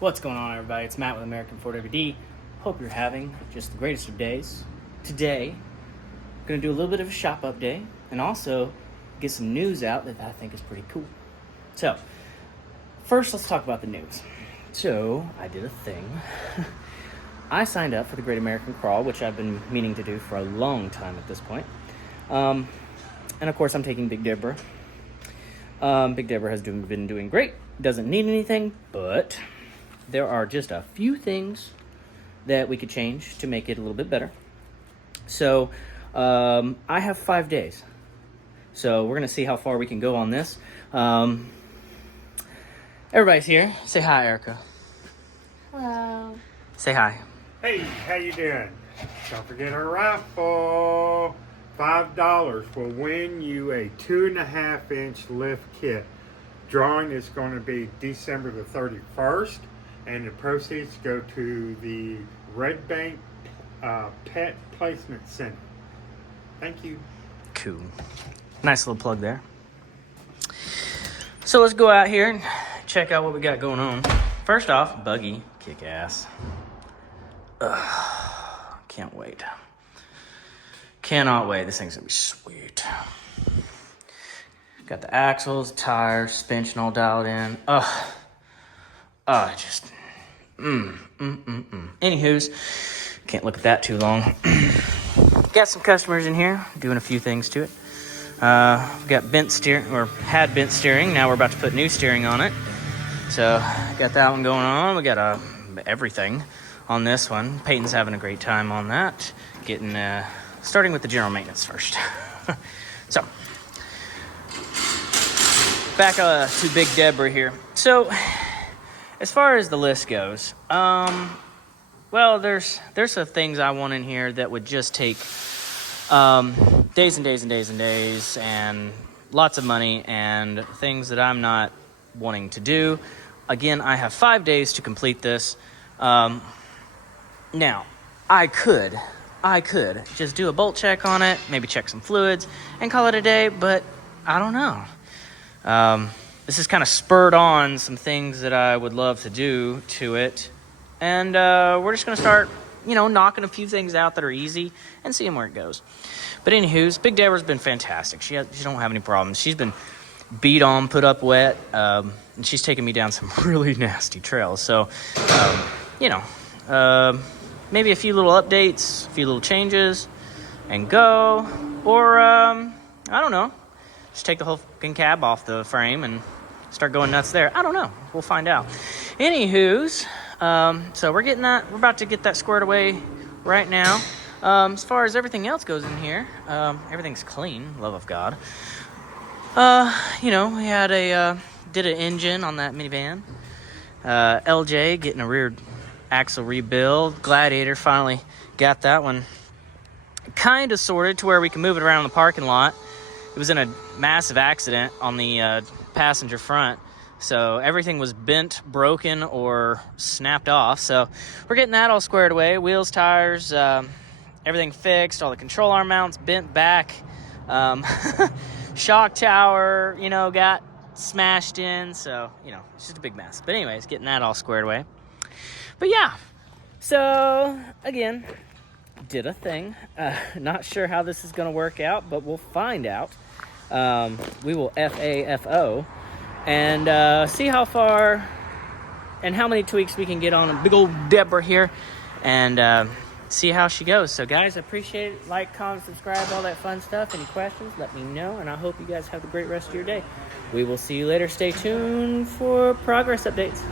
What's going on, everybody? It's Matt with American Ford ABD. Hope you're having just the greatest of days. Today, I'm going to do a little bit of a shop update and also get some news out that I think is pretty cool. So, first, let's talk about the news. So, I did a thing. I signed up for the Great American Crawl, which I've been meaning to do for a long time at this point. And of course, I'm taking Big Deborah. Big Deborah has been doing great. Doesn't need anything, but there are just a few things that we could change to make it a little bit better. So I have 5 days. So we're going to see how far we can go on this. Everybody's here. Say hi, Erica. Hello. Say hi. Hey, how you doing? Don't forget our raffle. $5 will win you a 2.5-inch lift kit. Drawing is going to be December the 31st, and the proceeds go to the Red Bank Pet Placement Center. Thank you. Cool. Nice little plug there. So let's go out here and check out what we got going on. First off, buggy, kick ass. Can't wait. Cannot wait. This thing's gonna be sweet. Got the axles, tires, suspension all dialed in. Anywho's, can't look at that too long. Got some customers in here doing a few things to it. We got bent steering, or had bent steering. Now we're about to put new steering on it. So got that one going on. We got everything on this one. Peyton's having a great time on that. Starting with the general maintenance first. So, back to Big Deborah here. So, as far as the list goes, well, there's some things I want in here that would just take days and days and days and days and lots of money and things that I'm not wanting to do. Again, I have 5 days to complete this. Now, I could just do a bolt check on it, maybe check some fluids, and call it a day, but I don't know. This is kind of spurred on some things that I would love to do to it, and we're just going to start, knocking a few things out that are easy and seeing where it goes. But anywho's, Big Deborah's been fantastic. She don't have any problems. She's been beat on, put up wet, and she's taken me down some really nasty trails. So, maybe a few little updates, a few little changes, and go. Or, I don't know, just take the whole fucking cab off the frame and start going nuts there. I don't know. We'll find out. Anywho's, so we're about to get that squared away right now. As far as everything else goes in here, everything's clean, love of God. We did an engine on that minivan. LJ getting a rear axle rebuild. Gladiator finally got that one kind of sorted to where we can move it around in the parking lot. It was in a massive accident on the passenger front, so everything was bent, broken, or snapped off. So we're getting that all squared away. Wheels, tires, everything fixed. All the control arm mounts bent back. Shock tower, got smashed in. So, it's just a big mess. But anyways, getting that all squared away. But yeah, so again, did a thing. Not sure how this is going to work out, but we'll find out. We will FAFO and see how far and how many tweaks we can get on big old Deborah here and see how she goes. So guys, I appreciate it. Like, comment, subscribe, all that fun stuff. Any questions, let me know, and I hope you guys have a great rest of your day. We will see you later. Stay tuned for progress updates.